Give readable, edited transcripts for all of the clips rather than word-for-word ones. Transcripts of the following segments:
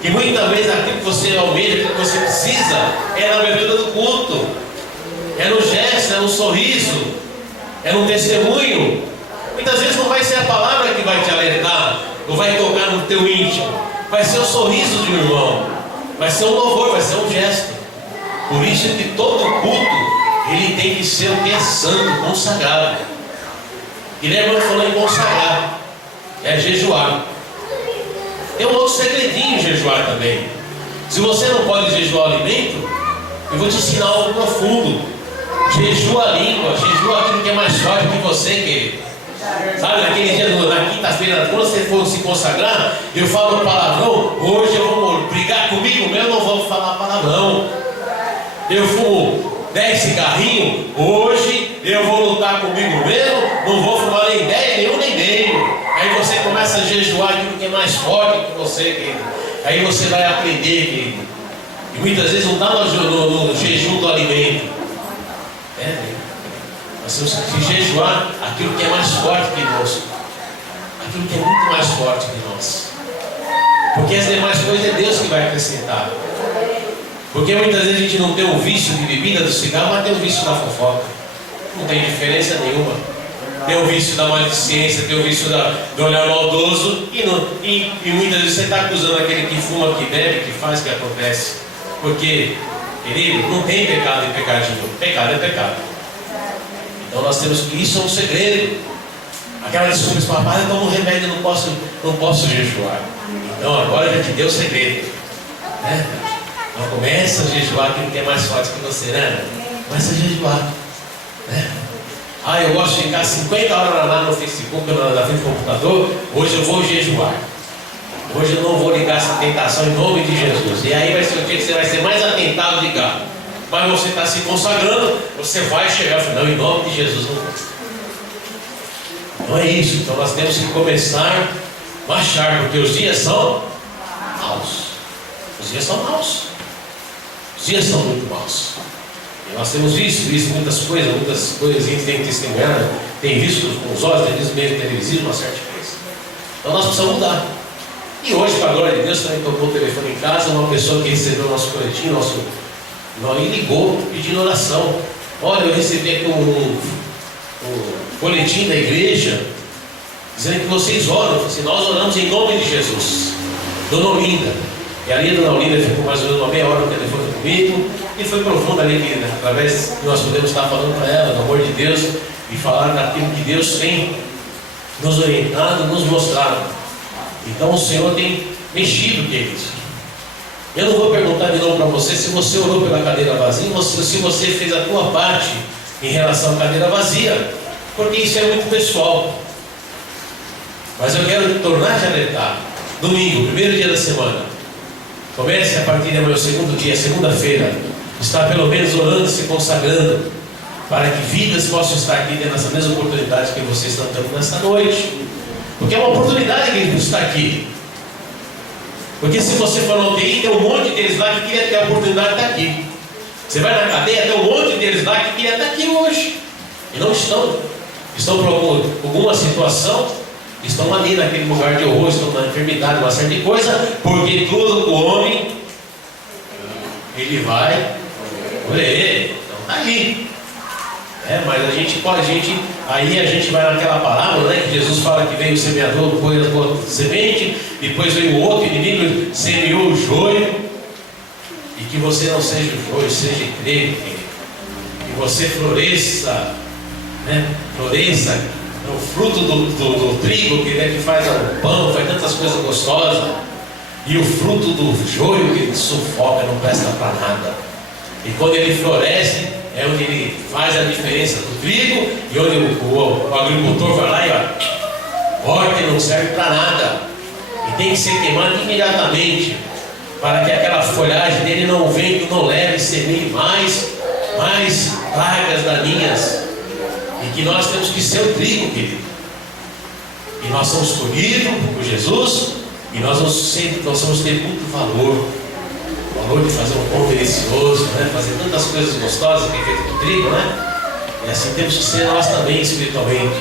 Que muitas vezes aquilo que você almeja, aquilo que você precisa, é na abertura do culto, é no gesto, é no sorriso, é no testemunho. Muitas vezes não vai ser a palavra que vai te alertar, ou vai tocar no teu íntimo, vai ser o sorriso de um irmão, vai ser um louvor, vai ser um gesto. Por isso que todo culto, ele tem que ser o que é santo, consagrado. Guilherme falou em consagrar, é jejuar. Tem um outro segredinho em jejuar também. Se você não pode jejuar o alimento, eu vou te ensinar algo profundo. Jejua a língua, jejua aquilo que é mais forte que você, querido. Sabe, naquele dia, na quinta-feira, quando você for se consagrar, eu falo palavrão, hoje eu vou brigar comigo mesmo, eu não vou falar palavrão. Eu fumo 10 cigarrinhos, hoje eu vou lutar comigo mesmo, não vou fumar nem 10, nenhum nem meio. Aí você começa a jejuar aquilo que é mais forte que você, querido. Aí você vai aprender, querido. E muitas vezes não está no jejum do alimento. Nós temos que jejuar aquilo que é mais forte que nós. Aquilo que é muito mais forte que nós. Porque as demais coisas é Deus que vai acrescentar. Porque muitas vezes a gente não tem o vício de bebida, do cigarro, mas tem o vício da fofoca. Não tem diferença nenhuma. Tem o vício da maledicência, tem o vício do olhar maldoso. E muitas vezes você está acusando aquele que fuma, que bebe, que faz, que acontece. Porque, querido, não tem pecado e pecadinho. Pecado é pecado. Então nós temos que, isso é um segredo. Aquela desculpa, papai, eu tomo remédio, não posso jejuar. Então agora já te deu o segredo, né? Então começa a jejuar aquilo que é mais forte que você, né? Começa a jejuar, né? Eu gosto de ficar 50 horas lá no Facebook, na frente do computador. Hoje eu vou jejuar. Hoje eu não vou ligar essa tentação em nome de Jesus. E aí vai ser o dia que você vai ser mais atentado a ligar. Mas você está se consagrando, você vai chegar ao final, em nome de Jesus. Não é isso. Então nós temos que começar a marchar, porque os dias são maus. Os dias são maus. Os dias são muito maus. E nós temos visto muitas coisas a gente tem testemunhado, tem visto com os olhos, tem visto mesmo televisivo, uma certa coisa. Então nós precisamos mudar. E hoje, para a glória de Deus, também tocou o telefone em casa, uma pessoa que recebeu o nosso coletinho, e ligou pedindo oração. Olha, eu recebi aqui um boletim da igreja dizendo que vocês oram. Eu falei assim, nós oramos em nome de Jesus. Dona Olinda. E ali a Dona Olinda ficou mais ou menos uma meia hora no telefone comigo. E foi profundo ali, que através que nós podemos estar falando para ela, do amor de Deus, e falar daquilo que Deus tem nos orientado, nos mostrado. Então o Senhor tem mexido, queridos. Eu não vou perguntar de novo para você se você orou pela cadeira vazia, se você fez a tua parte em relação à cadeira vazia, porque isso é muito pessoal. Mas eu quero tornar de alertar. Domingo, primeiro dia da semana, comece a partir de amanhã, o segundo dia, segunda-feira, estar pelo menos orando, se consagrando, para que vidas possam estar aqui dentro dessa mesma oportunidade que vocês estão tendo nesta noite. Porque é uma oportunidade que eles estão aqui. Porque se você for na UTI, tem um monte deles lá que queria ter a oportunidade de estar aqui. Você vai na cadeia, tem um monte deles lá que queria estar aqui hoje. E não estão. Estão por alguma situação, estão ali naquele lugar de horror, estão na enfermidade, uma série de coisa, porque todo o homem, ele vai morrer. Então está ali. Mas aí a gente vai naquela parábola, né, que Jesus fala que veio o semeador, pôs a semente, depois veio o outro inimigo, semeou o joio, e que você não seja o joio, seja trigo, que você floresça, né, floresça o fruto do trigo, que faz o pão, faz tantas coisas gostosas, e o fruto do joio que ele sufoca, não presta para nada. E quando ele floresce, é onde ele faz a diferença do trigo, e onde o agricultor vai lá e corta e não serve para nada. E tem que ser queimado imediatamente, para que aquela folhagem dele não venha, não leve e semeie mais pragas daninhas. E que nós temos que ser o trigo, querido. E nós somos colhidos por Jesus, e nós vamos ter muito valor. O valor de fazer um pão delicioso, né? Fazer tantas coisas gostosas que é feito do trigo, né? E assim temos que ser nós também espiritualmente.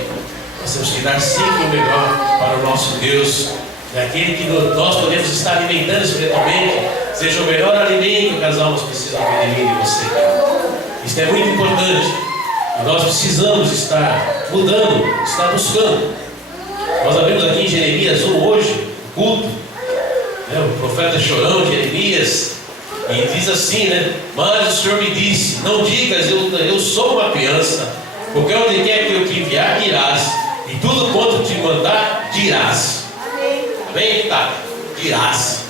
Nós temos que dar sempre o melhor para o nosso Deus, daquele que nós podemos estar alimentando espiritualmente, seja o melhor alimento que as almas precisam de mim e de você. Isso é muito importante. E nós precisamos estar mudando, estar buscando. Nós abrimos aqui em Jeremias 1 hoje, o culto, né? O profeta chorão, Jeremias, e diz assim, né? Mas o Senhor me disse: não digas, eu sou uma criança, porque onde quer que eu te enviar, irás, e tudo quanto te mandar, dirás. Amém? Tá, dirás.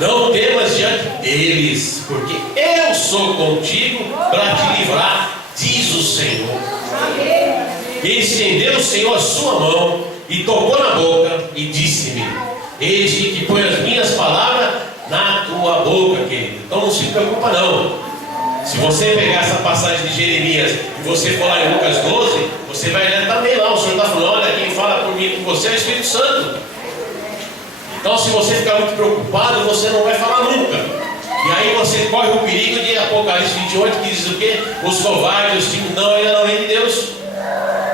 Não temas diante deles, porque eu sou contigo para te livrar, diz o Senhor. E estendeu o Senhor a sua mão e tocou na boca e disse-me: eis que põe as minhas palavras na tua boca, querido. Então não se preocupa não. Se você pegar essa passagem de Jeremias e você for lá em Lucas 12, você vai ler também lá. O Senhor está falando: olha, quem fala por mim e por você é o Espírito Santo. Então, se você ficar muito preocupado, você não vai falar nunca. E aí você corre o perigo de Apocalipse 28, que diz o quê? Os covardes, os tímidos, não ainda não vem de Deus.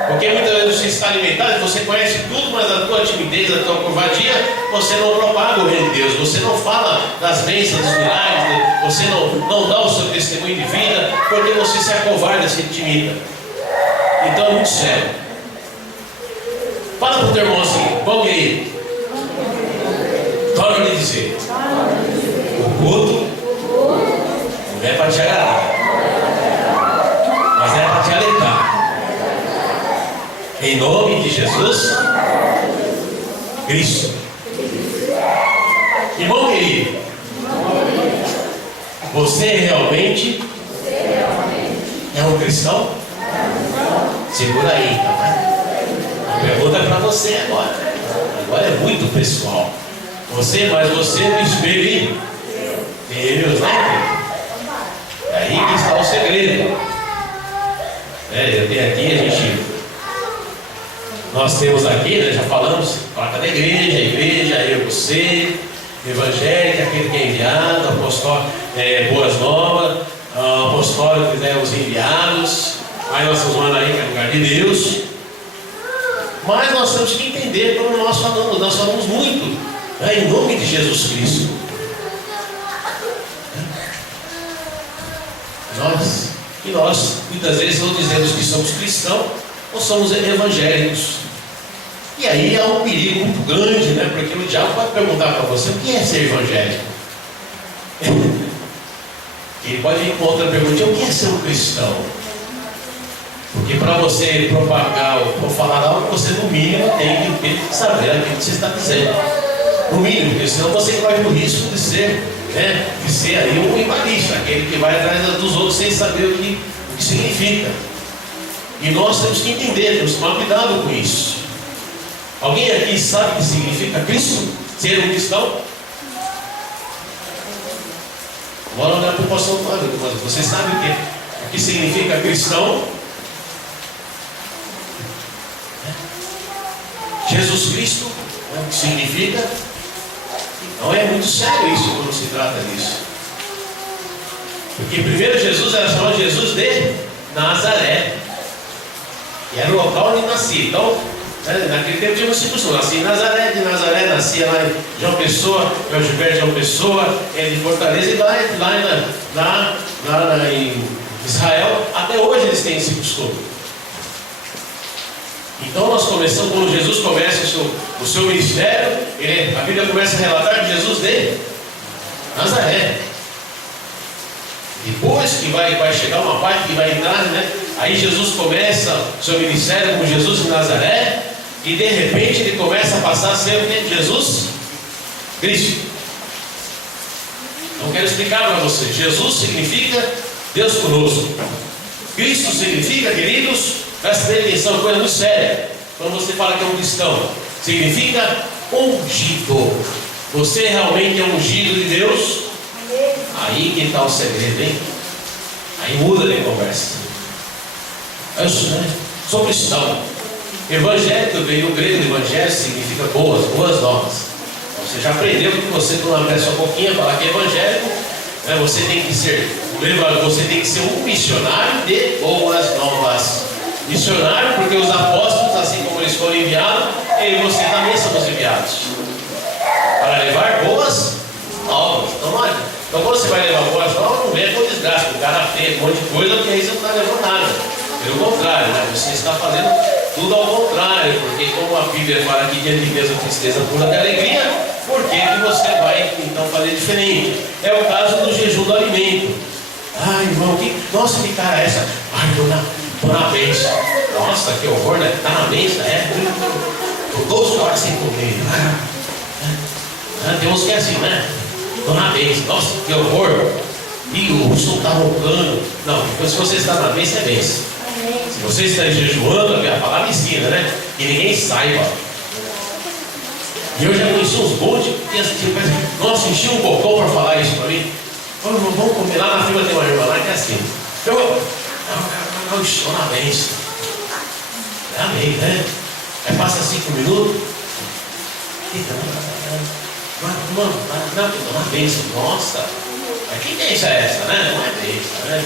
Porque muitas vezes você está alimentado, você conhece tudo, mas a tua timidez, a tua covardia, você não propaga o reino de Deus, você não fala das bênçãos, dos milagres, você não dá o seu testemunho de vida, porque você se acovarda, se intimida. Então é muito sério. Fala para o teu irmão assim: bom, querido, torna a lhe dizer, o culto não é para te agradar, mas é para te alertar. Em nome de Jesus Cristo. Irmão querido, você realmente é um cristão? Segura aí, tá? A pergunta é para você agora. Agora é muito pessoal. Mas você no espelho, Deus, né? É aí que está o segredo. Eu tenho aqui, nós temos aqui, né, já falamos, placa da igreja, a igreja, eu, você, evangélico, aquele que é enviado, apostólico, boas novas, apostólico, os enviados, aí nós estamos falando aí que é lugar de Deus. Mas nós temos que entender como nós falamos muito, né, em nome de Jesus Cristo. Nós muitas vezes não dizemos que somos cristãos ou somos evangélicos. E aí há um perigo muito grande, né? Porque o diabo pode perguntar para você: o que é ser evangélico? Ele pode ir com outra pergunta: o que é ser um cristão? Porque para você propagar ou falar algo, você no mínimo tem que saber aquilo que você está dizendo. No mínimo, porque senão você corre o risco de ser, aí um evangelista, aquele que vai atrás dos outros sem saber o que significa. E nós temos que entender, temos que tomar cuidado com isso. Alguém aqui sabe o que significa Cristo? Ser um cristão? Agora olhar para o pastor Flávio. Você sabe o que significa cristão? Jesus Cristo, o que significa? Não é muito sério isso quando se trata disso. Porque primeiro Jesus era chamado Jesus de Nazaré, e era o local onde nascia. Então, naquele tempo tinha uma circunstância: nascia em Nazaré, de Nazaré nascia lá em João Pessoa, Gilberto João Pessoa, de Fortaleza, e lá em Israel, até hoje eles têm esse costume. Então nós começamos, quando Jesus começa o seu ministério, a Bíblia começa a relatar de Jesus de Nazaré. Depois que vai chegar uma parte que vai entrar, né? Aí Jesus começa o seu ministério como Jesus de Nazaré, e de repente ele começa a passar a ser Jesus Cristo. Então quero explicar para você: Jesus significa Deus conosco. Cristo significa, queridos, presta atenção, coisa muito séria. Quando você fala que é um cristão, significa ungido. Você realmente é ungido de Deus? Aí que está o segredo, hein? Aí muda de conversa. É isso, né? Sou cristão. Evangélico veio do grego, evangelho significa boas novas. Você já aprendeu que você, com uma pessoa pouquinho, falar que é evangélico, você tem que ser um missionário de boas novas. Missionário, porque os apóstolos, assim como apóstolos foram enviados, eu e você também somos enviados para levar boas novas. Então quando você vai levar boas novas, não venha com desgraça, com cara feio, um monte de coisa, porque aí você não está levando nada. Pelo contrário, né? Você está fazendo tudo ao contrário, porque como a Bíblia fala que diante de Deus a tristeza pura de alegria, por que você vai então fazer diferente? É o caso do jejum do alimento. Ai, irmão, nossa, que cara é essa? Ai, estou na bênção. Nossa, que horror, né? Está na bênção, Estou 12 horas sem comer. Tem uns que é assim, né? Estou na bênção. Nossa, que horror. E o som está roncando. Não, se você está na bênção, é bênção. Se você está jejuando, a palavra ensina, né? E ninguém saiba. E eu já conheci uns bons que assim, nossa, enchi um bocão para falar isso para mim. Vamos comer lá na fila, tem uma irmã lá que é assim. Eu estou na bênção. Amém, né? Aí passa 5 minutos. Não, na bênção. Nossa, mas que bênção é essa, né? Não é bênção, né?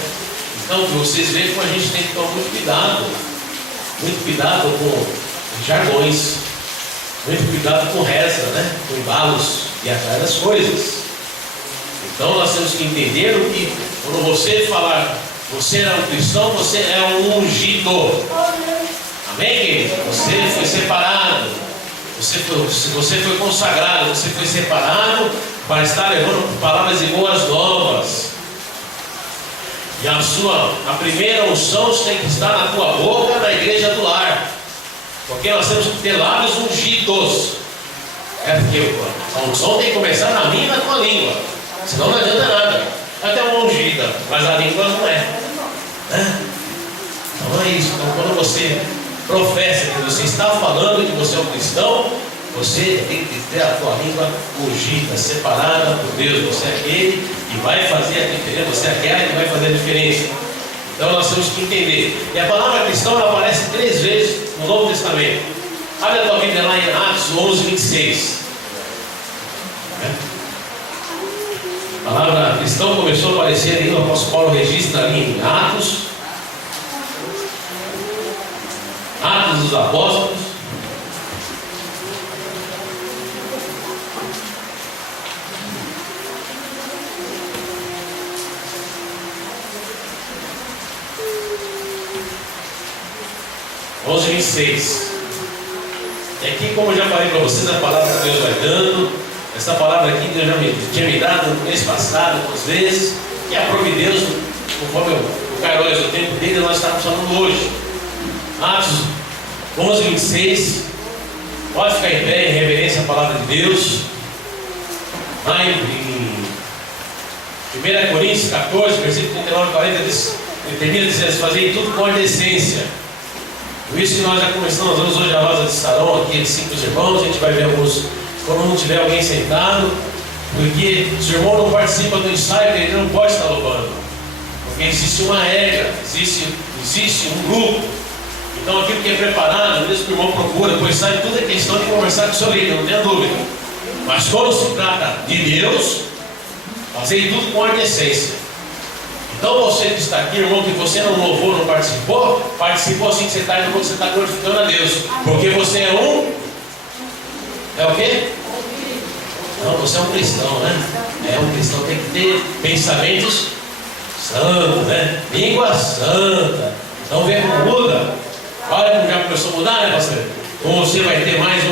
Então, vocês veem como a gente tem que tomar muito cuidado com jargões, muito cuidado com reza, né? Com embalos e atrás das coisas. Então, nós temos que entender o que, quando você falar, você é um cristão, você é um ungido. Amém, querido? Você foi separado, você foi consagrado, você foi separado para estar levando palavras de boas novas. E a primeira unção tem que estar na tua boca, na igreja do lar. Porque nós temos que ter lábios ungidos. Porque a unção tem que começar na minha e na tua língua. Senão não adianta nada. Até uma ungida, mas a língua não é. Então é isso. Então quando você professa que você está falando que você é um cristão, você tem que ter a tua língua ungida, separada por Deus. Você é aquele que vai fazer a diferença, você é aquela que vai fazer a diferença. Então nós temos que entender. E a palavra cristão ela aparece 3 vezes no Novo Testamento. Abre a tua Bíblia lá em Atos 11, 26. A palavra cristão começou a aparecer ali, o apóstolo Paulo registra ali em Atos dos Apóstolos. Onze 26. E aqui, como eu já falei para vocês, a palavra que Deus vai dando. Essa palavra aqui Deus já tinha me dado no mês passado, algumas vezes, que aprove Deus, conforme o Kairos, o tempo dele, nós estamos falando hoje. Atos 11, 26. Pode ficar em pé em reverência à palavra de Deus. Lá em 1 Coríntios 14, versículo 39 e 40, ele termina dizendo: fazer tudo com a decência. Por isso que nós já começamos, nós vamos hoje a rosa de Sarão, aqui de 5 irmãos, a gente vai ver alguns, quando não tiver alguém sentado, porque se o irmão não participa do ensaio, ele não pode estar louvando, porque existe uma regra, existe um grupo. Então aquilo que é preparado, mesmo que o irmão procura, pois sabe, tudo é questão de conversar com o seu líder, não tenha dúvida. Mas quando se trata de Deus, fazer tudo com a decência. Então você que está aqui, irmão, que você não louvou, não participou assim que você está, irmão, que você está glorificando a Deus. Porque você é o quê? Não, você é um cristão, né? Um cristão tem que ter pensamentos santos, né? Língua santa. Então vê como muda. Olha como já começou a mudar, né, pastor? Como você vai ter mais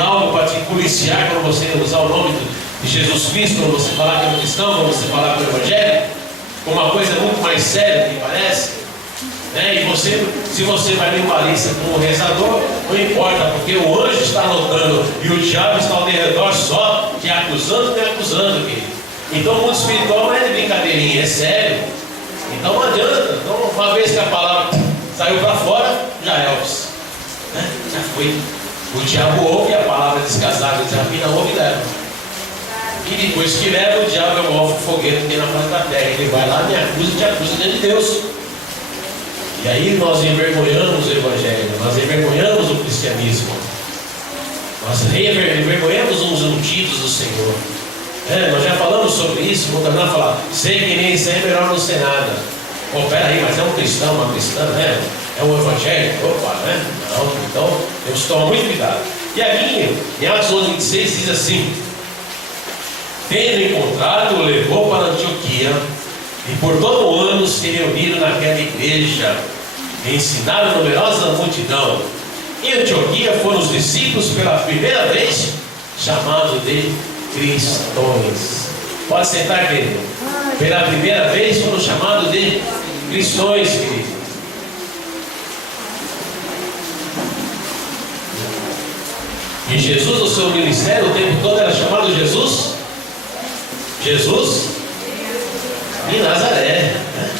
algo para te policiar quando você usar o nome de Jesus Cristo, quando você falar que é um cristão, quando você falar que é o Evangelho, uma coisa muito mais séria do que parece, né? E se você vai em balícia como rezador, não importa, porque o anjo está anotando e o diabo está ao redor só te acusando, querido. Então o mundo espiritual não é de brincadeirinha, é sério. Então não adianta. Então, uma vez que a palavra saiu para fora, já é office, né? Já foi. O diabo ouve, a palavra descasada, desafina, ouve e leva. E depois que leva, o diabo é um alvo foguete que tem na face da terra. Ele vai lá, me acusa e te acusa diante de Deus. E aí nós envergonhamos o Evangelho, nós envergonhamos o cristianismo, nós envergonhamos os ungidos do Senhor. Nós já falamos sobre isso, vou terminar a falar. Sei que nem sempre é melhor não ser nada. Peraí, mas é um cristão, uma cristã, né? É um evangelho? Opa, né? Não, então temos que tomar muito cuidado. E aqui, em Atos 11:26, diz assim: tendo encontrado, o levou para Antioquia, e por todo o ano se reuniram naquela igreja, e ensinaram a numerosa multidão. Em Antioquia foram os discípulos pela primeira vez chamados de cristãos. Pode sentar, querido. Pela primeira vez foram chamados de cristãos, querido. E Jesus, no seu ministério, o tempo todo era chamado Jesus de Nazaré, né?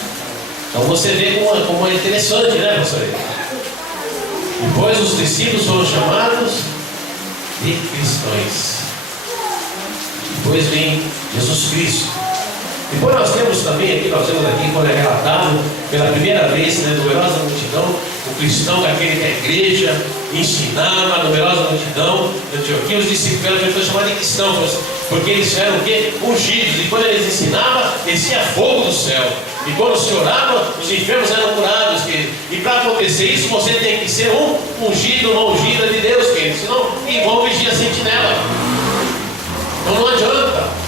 Então você vê como é interessante, né, pastor? Depois os discípulos foram chamados de cristãos. Depois vem Jesus Cristo. Depois nós temos também aqui, quando é relatado pela primeira vez, né, numerosa multidão, o cristão daquele que a igreja ensinava, a numerosa multidão de Antioquia, os discípulos foram chamados de cristãos, porque eles eram o quê? Ungidos, e quando eles ensinavam, descia fogo do céu, e quando se orava, os enfermos eram curados, querido. E para acontecer isso, você tem que ser um ungido, uma ungida de Deus, querido, senão igual vigia a sentinela. Então não adianta.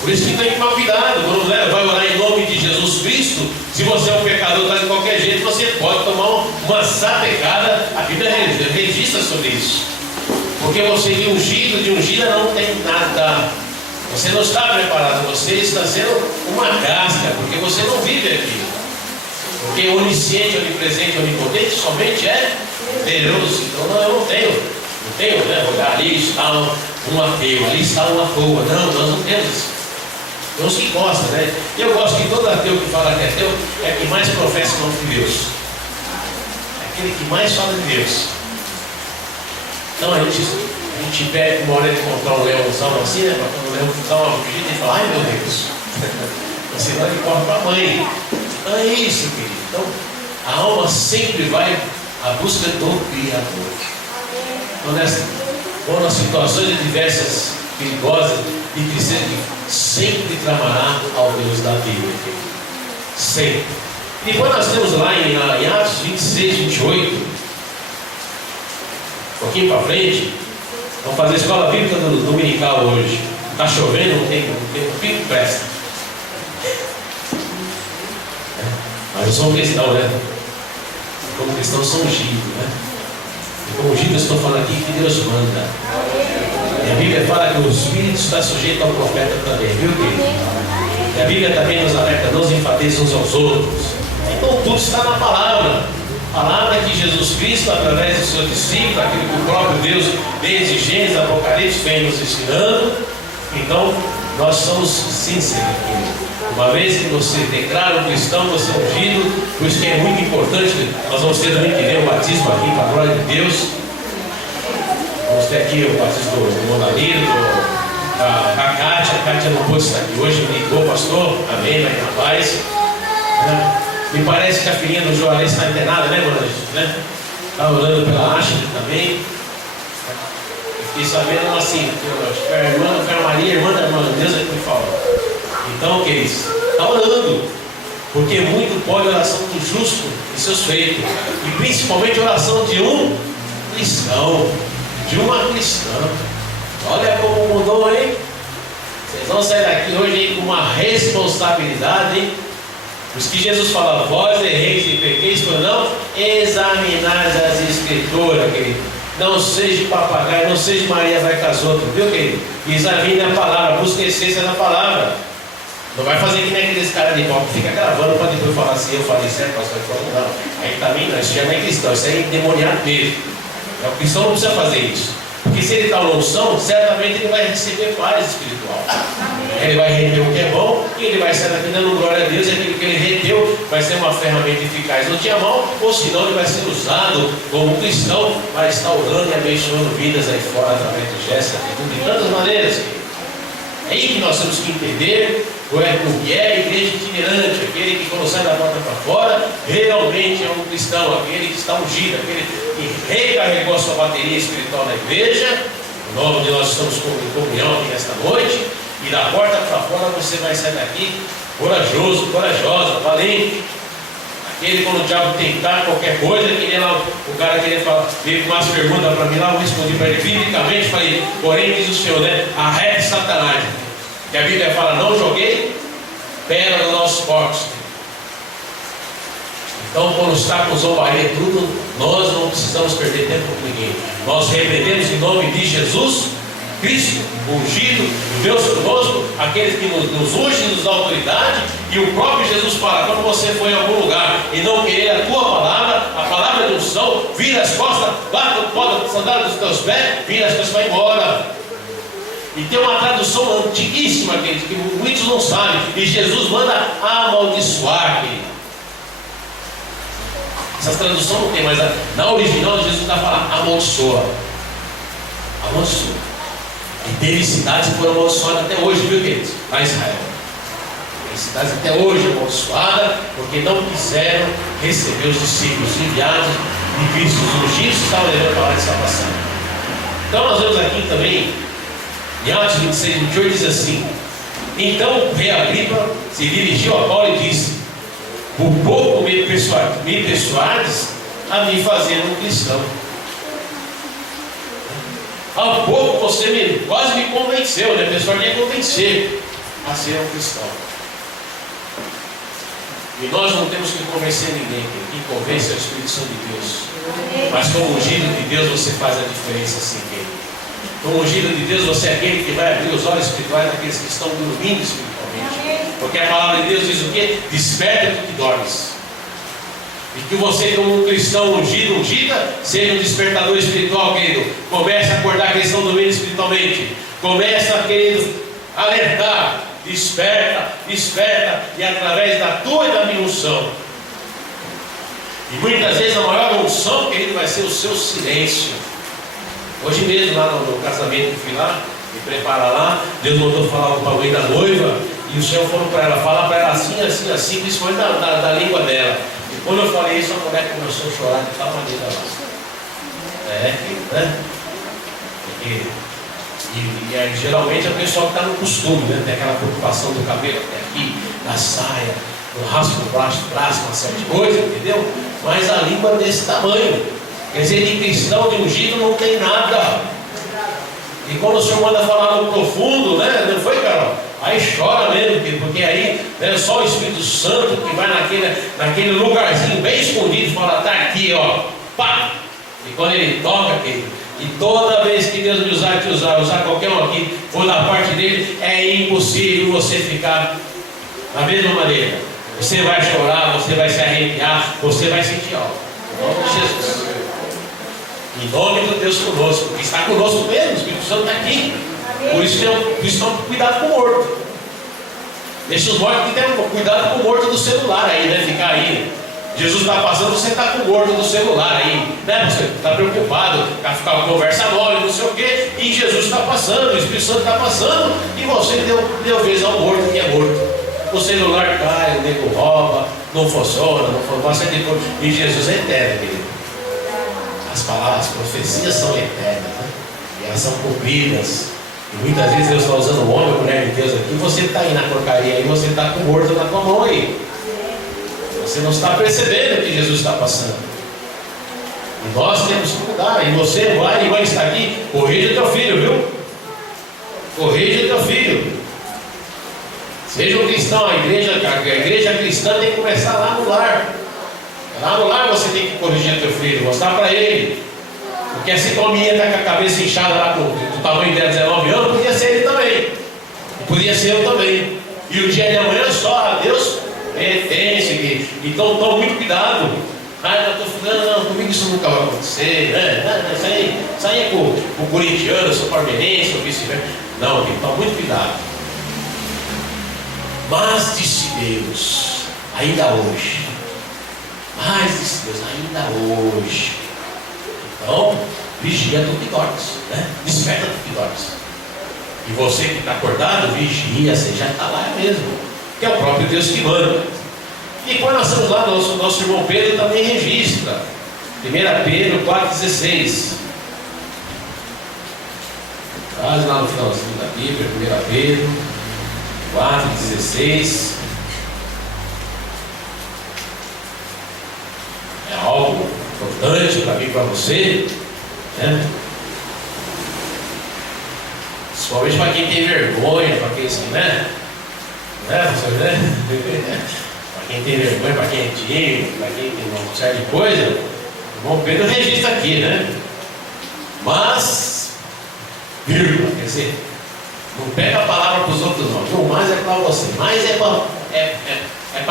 Por isso que tem que tomar cuidado. Quando vai orar em nome de Jesus Cristo, se você é um pecador, está de qualquer jeito, você pode tomar uma sapecada. A Bíblia registra sobre isso. Porque você de ungido, de ungida não tem nada. Você não está preparado, você está sendo uma casca, porque você não vive aqui. Porque onisciente, onipresente, onipotente somente é Deus. Então eu não tenho, né? Olhar, ali está um ateu, ali está uma toa. Não, nós não temos isso. Tem uns que gostam, né? E eu gosto que todo ateu que fala que é ateu é que mais professa o nome de Deus. É aquele que mais fala de Deus. Então a gente pede uma hora de encontrar um leãozão assim, né? Para quando o leão dá uma fugida e fala, ai meu Deus. Senão ele corre para a mãe. Então é isso, querido. Então a alma sempre vai à busca do Criador. Então quando as situações adversas, perigosas e tristezas, sempre clamará ao Deus da Bíblia. Sempre. Depois nós temos lá em Atos 26, 28, um pouquinho para frente, vamos fazer a escola bíblica dominical hoje. Está chovendo, não tem pico presta. Mas eu sou um cristão, né? Como cristão sou ungido, né? E como ungido eu estou falando aqui que Deus manda. E a Bíblia fala que o Espírito está sujeito ao profeta também, viu, querido? E a Bíblia também nos alerta, não os enfadez uns aos outros. Então tudo está na palavra. A palavra que Jesus Cristo, através dos seus discípulos, aquilo que o próprio Deus, desde Gênesis, Apocalipse, vem nos ensinando. Então, nós somos sinceros. Uma vez que você declara um cristão, você é ungido, por isso que é muito importante. Nós vamos ter também que ver o batismo aqui, para a glória de Deus. Vamos ter aqui o batismo do Monalino, da Kátia. A Kátia não pôde estar aqui hoje, me ligou, pastor, amém, vai na paz. Me parece que a filhinha do Joalê está internada, né, Monalino? Está orando pela Ashley também. Fiquei sabendo assim, a irmã Maria, irmã da irmã Deus é que me falou. Então, queridos, está orando, porque muito pode a oração do justo e seus feitos, e principalmente a oração de um cristão, de uma cristã. Olha como mudou, hein? Vocês vão sair daqui hoje aí com uma responsabilidade, hein? Por isso que Jesus fala, vós erreis e pequeis, por não examinais as escrituras, querido. Não seja papagaio, não seja Maria vai com as outras, viu, querido? Examine a palavra, busque a essência da palavra. Não vai fazer que nem aqueles caras de pau que fica gravando para depois falar assim, eu falei certo, pastor, não. Aí também não, isso já não é cristão, isso aí é endemoniado mesmo. O cristão não precisa fazer isso. Porque se ele está na unção, certamente ele vai receber paz espiritual. Ele vai reter o que é bom e ele vai sair daqui dando glória a Deus, e aquilo que ele reteu vai ser uma ferramenta eficaz no dia mal, ou senão ele vai ser usado como cristão para estar orando e abençoando vidas aí fora através do gesto, de tantas maneiras. É aí que nós temos que entender o que é a igreja itinerante, aquele que quando sai da porta para fora, realmente é um cristão, aquele que está ungido, aquele que recarregou a sua bateria espiritual na igreja, o nome de nós estamos em comunhão aqui nesta noite, e da porta para fora você vai sair daqui corajoso, corajosa, valente, Ele, quando o diabo tentar qualquer coisa, que nem lá o cara queria falar, veio com umas perguntas para mim lá, eu respondi para ele biblicamente, falei, porém diz o Senhor, né? Arrete Satanás. Que a Bíblia fala, não joguei pedra nos nossos porcos. Então, quando está com zombaria e tudo, nós não precisamos perder tempo com ninguém. Nós repreendemos em nome de Jesus Cristo, ungido, o Deus conosco, aquele que nos unge, nos dá autoridade. E o próprio Jesus fala, quando você for em algum lugar e não querer a tua palavra, a palavra de unção, vira as costas, bate o pó da sandália dos teus pés, vira as costas e vai embora. E tem uma tradução antiguíssima, querido, que muitos não sabem. E Jesus manda amaldiçoar, querido. Essa tradução não tem, mas na original Jesus está falando amaldiçoa. Amaldiçoa. E teve cidades que foram amaldiçoadas até hoje, viu, queridos? Lá em Israel. Tem cidades até hoje amaldiçoadas, porque não quiseram receber os discípulos enviados e vistos ungidos que estavam levando a palavra de salvação. Então nós vemos aqui também, em Atos 26, 28, diz assim: então o rei Agripa se dirigiu a Paulo e disse: por pouco me persuades a me fazer um cristão. Há pouco você quase me convenceu, né? Pessoal, nem convencer a ser um cristão. E nós não temos que convencer ninguém. Quem convence é o Espírito Santo de Deus. Mas como ungido de Deus você faz a diferença assim, querido. Como ungido de Deus você é aquele que vai abrir os olhos espirituais daqueles que estão dormindo espiritualmente. Porque a palavra de Deus diz o quê? Desperta tu que dormes. E que você, como um cristão ungido, ungida, seja um despertador espiritual, querido. Comece a acordar que eles estão dormindo espiritualmente. Começa, querido, a alertar. Desperta, desperta. E através da tua e da minha unção. E muitas vezes a maior unção, querido, vai ser o seu silêncio. Hoje mesmo, lá no casamento que fui lá, me prepara lá, Deus mandou falar com a mãe da noiva. E o Senhor falou para ela, fala para ela assim, assim, assim, principalmente da língua dela. E quando eu falei isso, a mulher começou a chorar de tal maneira lá. Né? E geralmente é o pessoal que está no costume, né? Tem aquela preocupação do cabelo até aqui, da saia, no raspo do braço, uma série de coisas, entendeu? Mas a língua é desse tamanho. Quer dizer, de cristão, de ungido, não tem nada. E quando o Senhor manda falar no profundo, né? Não foi, Carol? Aí chora mesmo, porque aí é só o Espírito Santo que vai naquele lugarzinho bem escondido e fala, tá aqui, ó, pá! E quando ele toca, querido, e toda vez que Deus me usar qualquer um aqui, for da parte dele, é impossível você ficar da mesma maneira. Você vai chorar, você vai se arrepiar, você vai sentir algo. Em nome de Jesus. Em nome do Deus conosco, porque está conosco mesmo, o Espírito Santo está aqui. Por isso tem cuidado com o morto. Deixa os mortos que tem cuidado com o morto do celular aí, né? Ficar aí. Jesus está passando, você está com o morto do celular aí, né? Você está preocupado, vai ficar uma conversa mole, não sei o quê, e Jesus está passando, o Espírito Santo está passando, e você deu vez ao morto que é morto. O celular cai, o nego rouba, não funciona, e Jesus é eterno, querido. As palavras, as profecias são eternas, né? E elas são cumpridas. E muitas vezes Deus está usando o homem ou mulher de Deus aqui. Você está aí na porcaria aí, você está com o morto na tua mão aí. Você não está percebendo o que Jesus está passando. E nós temos que mudar. E você vai estar aqui, corrija o teu filho, viu? Corrija o teu filho. Seja um cristão, a igreja cristã tem que começar lá no lar. Lá no lar você tem que corrigir teu filho, mostrar para ele. Porque assim como a menina está com a cabeça inchada lá do tamanho dela, 19 anos, podia ser ele também. E podia ser eu também. E o dia de amanhã só a Deus pertence. Então tome muito cuidado. Eu estou falando, não, comigo isso nunca vai acontecer. Né? Isso aí é com o corintiano, eu sou palmeirense, ou vice-versa. Não, tome muito cuidado. Mas disse Deus, ainda hoje. Mas disse Deus, ainda hoje. Então, vigia tu que dormes, né? Desperta tu que dormes. E você que está acordado, vigia, você já está lá mesmo. Que é o próprio Deus que manda. E quando nós estamos lá, nosso irmão Pedro também registra. 1 Pedro 4,16. Quase lá no finalzinho da Bíblia, 1 Pedro 4,16. importante para mim e para você, né? Principalmente para quem tem vergonha, para quem assim, né? Você, né? Para quem tem vergonha, para quem é tímido, para quem tem uma série de coisa, o irmão Pedro registra aqui, né? Mas, vírgula, quer dizer, não pega a palavra para os outros não. O mas é para você, mas é para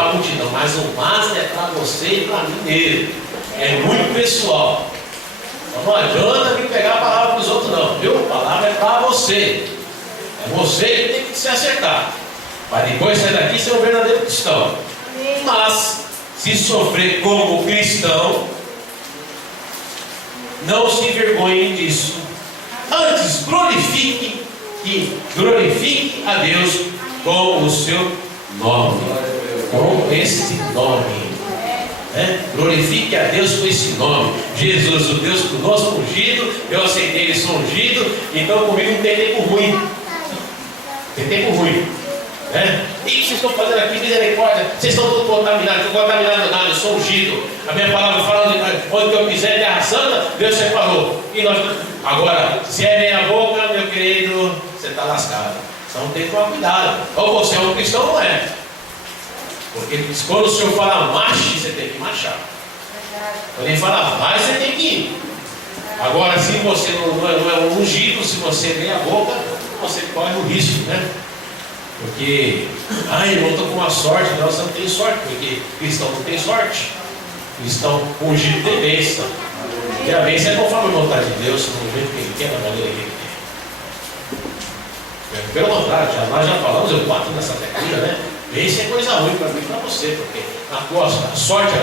a multidão, mas o mas é para você e para mim mesmo. É muito pessoal. Então não adianta me pegar a palavra para os outros não, viu? A palavra é para você. É você que tem que se acertar. Para depois sair daqui ser um verdadeiro cristão. Mas, se sofrer como cristão, não se envergonhe disso. Antes, glorifique a Deus com o seu nome. Com este nome. Glorifique a Deus com esse nome. Jesus, o Deus conosco ungido. Eu aceitei ele ser ungido. Então comigo não tem tempo ruim. Tem tempo ruim. E o que vocês estão fazendo aqui? Misericórdia. Vocês estão todos contaminados. Não estou contaminado nada. Eu sou ungido. A minha palavra fala onde eu quiser, terra santa, Deus separou. E nós, agora, se é meia boca, meu querido, você está lascado. Então tem que tomar cuidado. Ou você é um cristão ou não é. Porque quando o Senhor fala marche, você tem que marchar. Quando ele fala vai, você tem que ir. Agora, se você não é um ungido, se você meia boca, você corre o risco, né? Porque, eu estou com uma sorte. Não, você não tem sorte, porque cristão não tem sorte. Cristão ungido tem bênção. E a bênção é conforme a vontade de Deus, no jeito que ele quer, da maneira que ele quer. Pelo contrário, nós já falamos, eu bato nessa tecla, né? Bênção é coisa ruim para mim e para você, porque na tua sorte é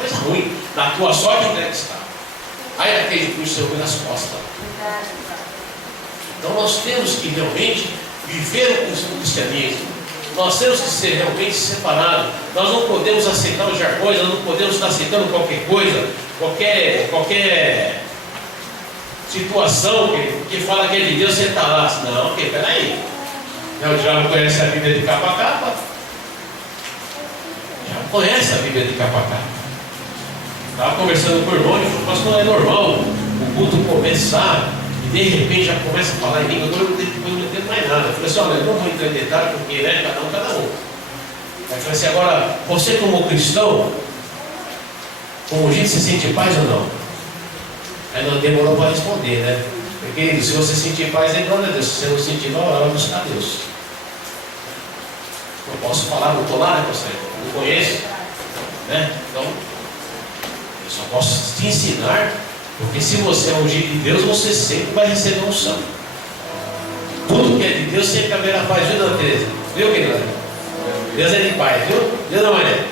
coisa ruim. Na tua sorte onde é que está? Aí aquele que o Senhor nas costas. Então nós temos que realmente viver o cristianismo. Nós temos que ser realmente separados. Nós não podemos aceitar os jargões, nós não podemos estar aceitando qualquer coisa, qualquer situação que fala que é de Deus, você está lá. Não, peraí. O diabo conhece a Bíblia de capa a capa. Já conhece a Bíblia de capa a capa. Estava conversando com o irmão e falou: pastor, não é normal o culto começar e de repente já começa a falar em língua. Agora eu não entendo mais nada. Eu falei assim: olha, eu não vou entrar em detalhe porque cada um. Aí eu falei assim: agora, você como cristão, como gente, você sente paz ou não? Aí não demorou para responder, né? Porque se você sentir paz, é glória a Deus. Se você não sentir, vai buscar Deus. Não posso falar, não estou lá, né, pastor? Não conheço, né? Então, eu só posso te ensinar, porque se você é ungido de Deus, você sempre vai receber unção. Tudo que é de Deus sempre haverá paz, viu, dona Tereza? Viu, querida? Deus é de paz, viu? Viu, dona Maria?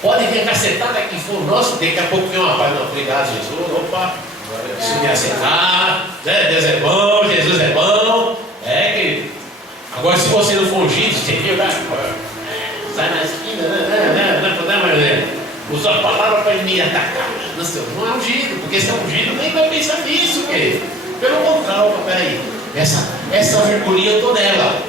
Pode vir cacetada que for nosso, daqui a pouco vem uma paz. Não, obrigado, Jesus. Opa, isso me aceitar, né? Deus é bom, Jesus é bom. Querido. Agora, se você não for ungido, você tem que jogar. Sai na esquina, né? Usa a palavra para me atacar. Não é ungido, porque se é ungido, nem vai pensar nisso, querido. Pelo contrário, peraí. Essa vergonha eu estou nela.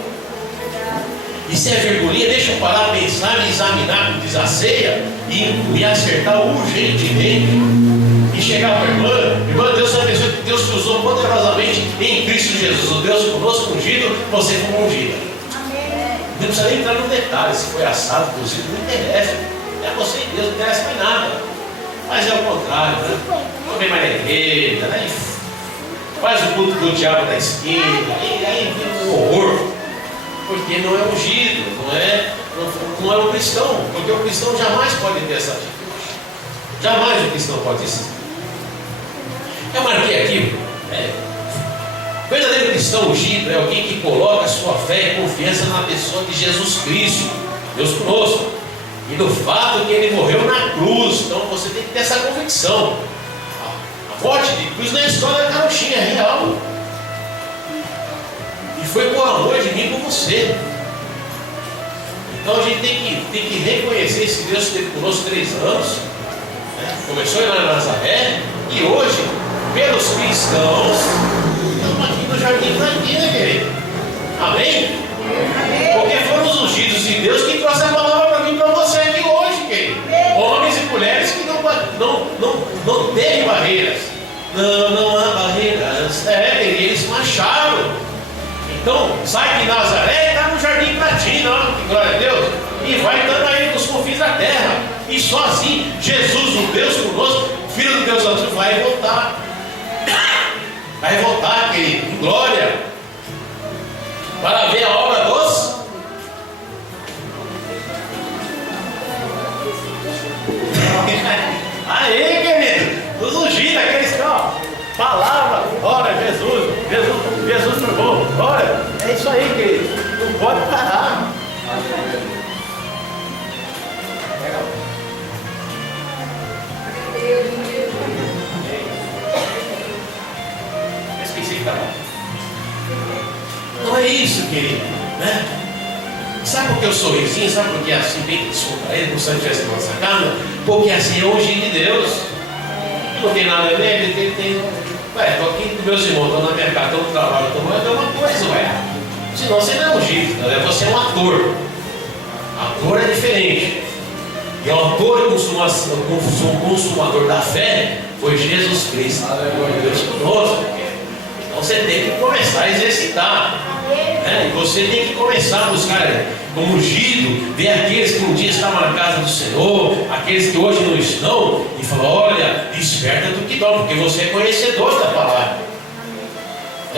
E se é vergonha, deixa eu parar, pensar, me examinar com desaceia e acertar urgentemente. E chegar para a irmã, Deus é uma pessoa que Deus te usou poderosamente em Cristo Jesus. O Deus conosco ungido, você como ungida. Não precisa nem entrar no detalhe, se foi assado, cozido, não interessa. É você e Deus, não interessa mais nada. Mas é o contrário, né? Não vem mais na igreja, né? Faz o culto do diabo da esquina, aí vem um horror. Porque não é ungido, não é um cristão. Porque o cristão jamais pode ter essa atitude. Jamais o cristão pode ter essa atitude. Eu marquei aqui. O verdadeiro cristão ungido é alguém que coloca a sua fé e confiança na pessoa de Jesus Cristo, Deus conosco, e no fato que ele morreu na cruz. Então você tem que ter essa convicção. A morte de cruz não é história da carochinha, é real. E foi por amor de mim por você. Então a gente tem que reconhecer esse Deus que esteve conosco 3 anos, né? Começou lá em Nazaré, e hoje, pelos cristãos, estamos aqui no Jardim da Vida, querido. Amém? Porque foram os ungidos de Deus que trouxeram a palavra para mim e para você aqui hoje, querido. Homens e mulheres que não teve Nazaré está no Jardim Platina, olha que glória a Deus. E vai dando aí nos confins da terra. E só assim, Jesus, o Deus conosco, o Filho do Deus Altíssimo, vai voltar. Vai voltar, querido, em glória, para ver a obra dos. Aí, querido, os ungidos, aqueles que, ó, palavra, ora, Jesus foi bom, ora, é isso aí, querido, não pode parar. Esqueci de falar. Não é isso, querido, né? Sabe por que eu sou sorrisinho? Sabe por que é assim, bem descontraído, como se eu estivesse numa sacada? Porque assim é o ungido de Deus. Não tem nada nele, ele tem. Ué, estou aqui com meus irmãos, estou na minha casa, estou no trabalho, estou morrendo, é uma coisa, ué. Senão você não é ungido, né? Você é um ator. Ator é diferente. E o ator consumador da fé foi Jesus Cristo. Deus conosco. Então você tem que começar a exercitar. Né? E você tem que começar a buscar como ungido, ver aqueles que um dia estavam na casa do Senhor, aqueles que hoje não estão, e falar: olha, desperta do que dorme, porque você é conhecedor da palavra.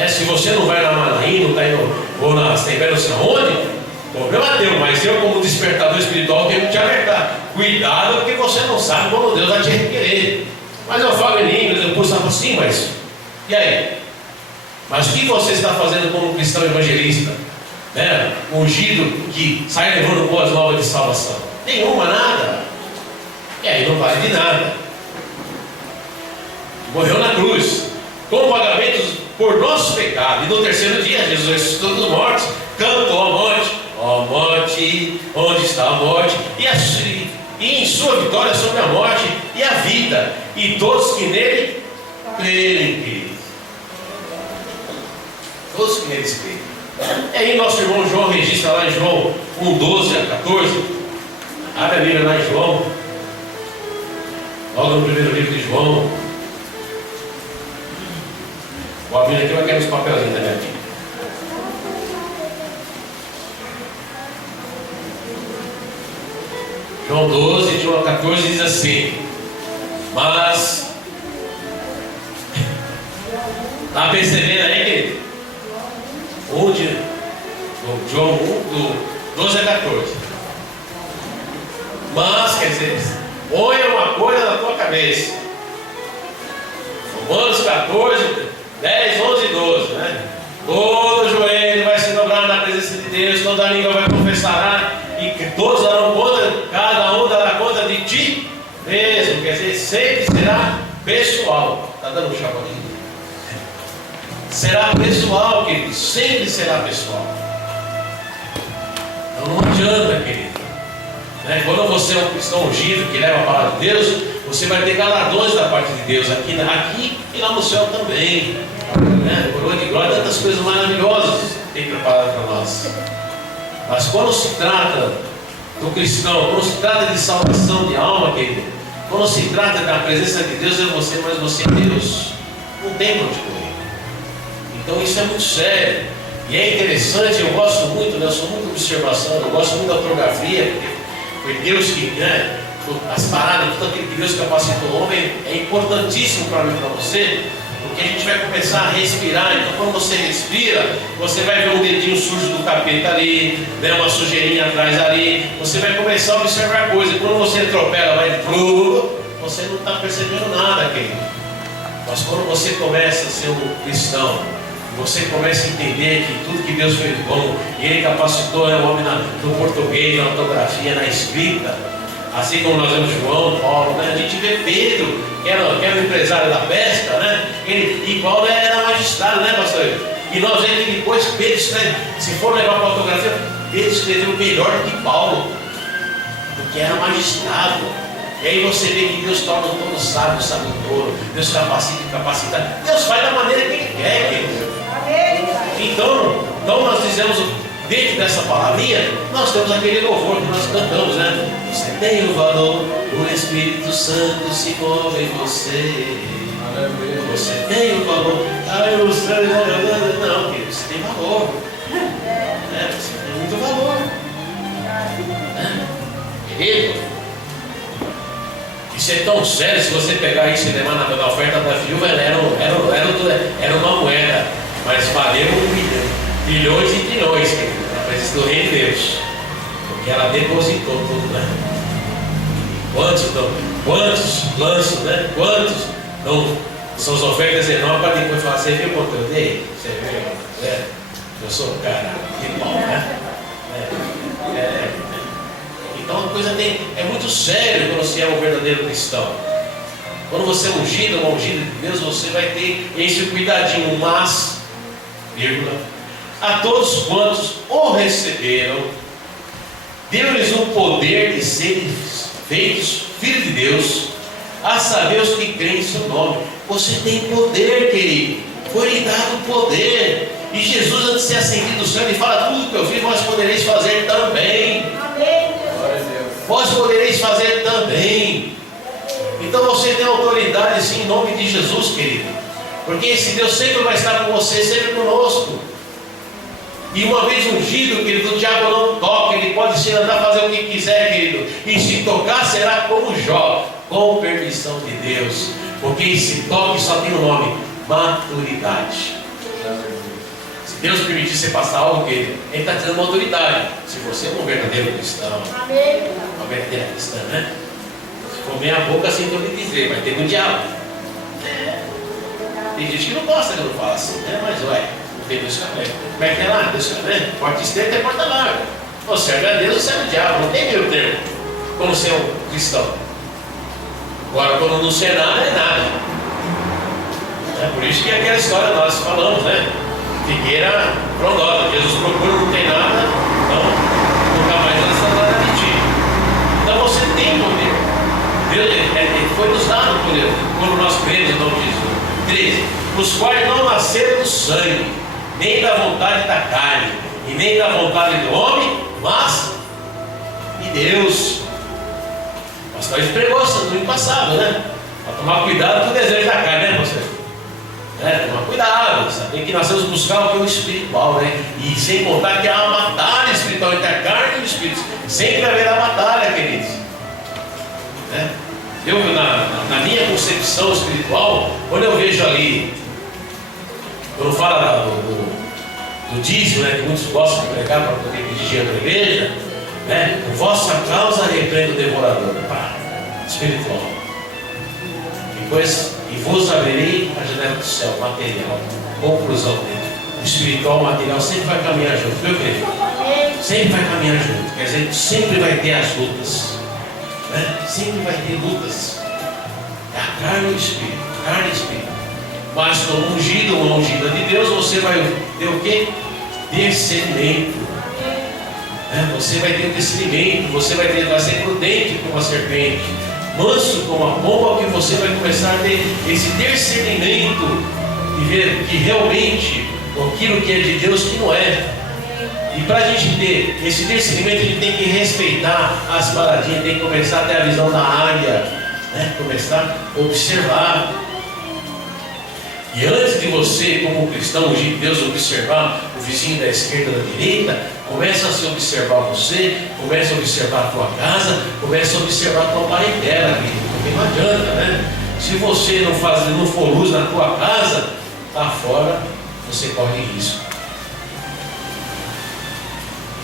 Se você não vai na Manaim, não está indo, ou na Assembleia, não sei aonde, problema teu, mas eu, como despertador espiritual, tenho que te alertar. Cuidado, porque você não sabe como Deus vai te requerer. Mas eu falo em línguas, eu puxo assim, mas e aí? Mas o que você está fazendo como cristão evangelista? Né? Ungido que sai levando boas novas de salvação? Nenhuma, nada. E aí não vale de nada. Morreu na cruz, com pagamentos por nossos pecados. E no terceiro dia, Jesus ressuscitou dos mortos, cantou a morte: ó morte, onde está a morte? E em sua vitória sobre a morte e a vida. E todos que nele crerem, queridos. Todos que neles creem. E aí nosso irmão João registra lá em João 1:12-14. Abre a Bíblia lá em João, logo no primeiro livro de João. Vou abrir aqui, vai cair nos papelzinhos da minha Bíblia. João 12, de 1 a 14 diz assim: mas está percebendo aí, querido? João 1, do 12 a 14. Mas, quer dizer, põe uma coisa na tua cabeça. Romanos 14, 10, 11 e 12, né? Todo joelho vai se dobrar na presença de Deus, toda língua vai confessar, e que todos darão conta, cada um dará conta de ti mesmo. Quer dizer, sempre será pessoal. Está dando um chacoalhinho? Será pessoal, querido, sempre será pessoal. Então não adianta, querido, né? Quando você é um cristão ungido que leva a palavra de Deus, você vai ter galardões da parte de Deus aqui e lá no céu também, né? Coroa de glória, tantas coisas maravilhosas tem preparado para nós. Mas quando se trata do cristão, quando se trata de salvação de alma, querido, quando se trata da presença de Deus, é você, mas você é Deus. Não tem para onde correr. Então isso é muito sério. E é interessante, eu gosto muito, né? Eu sou muito de observação, eu gosto muito da ortografia, porque foi Deus que, né? As paradas, tudo aquilo que Deus capacitou o homem é importantíssimo para mim e para você, porque a gente vai começar a respirar. Então quando você respira, você vai ver um dedinho sujo do capeta ali, né? Uma sujeirinha atrás ali, você vai começar a observar coisas. Quando você atropela, vai você não está percebendo nada, querido. Mas quando você começa a ser um cristão, você começa a entender que tudo que Deus fez bom, e Ele capacitou o homem no português, na ortografia, na escrita, assim como nós vemos João, Paulo, né? A gente vê Pedro, que era o empresário da pesca, né? E Paulo era magistrado, né, pastor? E nós vemos que depois Pedro escreve, se for levar para a ortografia, Pedro escreveu melhor do que Paulo, porque era magistrado. E aí você vê que Deus torna todo sábio, sabedouro, Deus capacita, Deus faz da maneira que Ele quer, querido. Então nós dizemos, dentro dessa palavrinha, nós temos aquele louvor que nós cantamos, né? Você tem o valor, o Espírito Santo se move em você. Você tem o valor, não, querido, você tem valor. Isso é tão sério, se você pegar isso e levar na oferta da viúva, ela era uma moeda, mas valeu bilhões e trilhões, na presença do Rei de Deus, porque ela depositou tudo, né? Quantos lanços, né? Quantos não são as ofertas enormes para depois falar, você viu quanto eu dei? Você viu? Eu sou um cara de pau, né? Então a coisa é muito sério quando você é um verdadeiro cristão. Quando você é ungido, uma ungida de Deus, você vai ter esse cuidadinho, mas, vírgula, a todos quantos o receberam, deu-lhes o poder de serem feitos filhos de Deus, a saber os que creem em seu nome. Você tem poder, querido, foi lhe dado poder. E Jesus, antes de ser ascendido do céu, ele fala: tudo que eu fiz, vós podereis fazer também. Amém. Vós podereis fazer também. Então você tem autoridade, sim, em nome de Jesus, querido. Porque esse Deus sempre vai estar com você, sempre conosco. E uma vez ungido, querido, o diabo não toca. Ele pode se andar, fazer o que quiser, querido. E se tocar, será como Jó, com permissão de Deus. Porque esse toque só tem um nome: maturidade. Se Deus permitir você passar algo, querido, Ele está te dando uma autoridade. Se você é um verdadeiro cristão, uma verdadeira cristã, né? Se for meia boca, assim, eu lhe dizer, vai ter com o diabo. Tem gente que não gosta que eu não falo assim, né? Mas ué, não tem Deus que como é que é lá? Deus que né? Porta estreita é porta larga. Ou serve a Deus ou serve o diabo, não tem meio termo. Como ser um cristão. Agora, quando não ser nada, é nada. É por isso que é aquela história nós falamos, né? Figueira frondosa, Jesus procura, não tem nada, então nunca mais lança nada de ti. Então você tem poder. Deus foi nos dado poder, quando nós cremos em nome de Jesus. 13. Os quais não nasceram do sangue, nem da vontade da carne, e nem da vontade do homem, mas de Deus. Mas nós pregou no domingo passado, né? Para tomar cuidado com o desejo da carne, né, você? Tomar cuidado, saber que nós temos que buscar o que é o espiritual, né? E sem contar que há uma batalha espiritual entre a carne e o espírito. Sempre haverá batalha, queridos. Eu, na minha concepção espiritual, quando eu vejo ali, quando fala do dízimo, né, que muitos gostam de pregar para poder pedir dinheiro para a igreja, né? Por vossa causa repreendo o devorador. Pá, espiritual. Depois, e vos abrirei a janela do céu, material, conclusão dele. O espiritual, o material sempre vai caminhar junto, viu, querido? Sempre vai caminhar junto. Quer dizer, sempre vai ter as lutas, né? Sempre vai ter lutas. É a carne e o espírito, carne e espírito. Mas como ungido ou ungida de Deus, você vai ter o quê? Discernimento. Você vai ter discernimento, você vai ser prudente como a serpente, manso como a pomba, que você vai começar a ter esse discernimento e ver que realmente aquilo que é de Deus que não é. E para a gente ter esse discernimento, a gente tem que respeitar as paradinhas, tem que começar a ter a visão da águia, né? Começar a observar. E antes de você, como cristão ungido de Deus, observar o vizinho da esquerda, da direita, começa a se observar você, começa a observar a tua casa, começa a observar a tua parentela, porque não adianta, né? Se você não for luz na tua casa, lá fora você corre risco.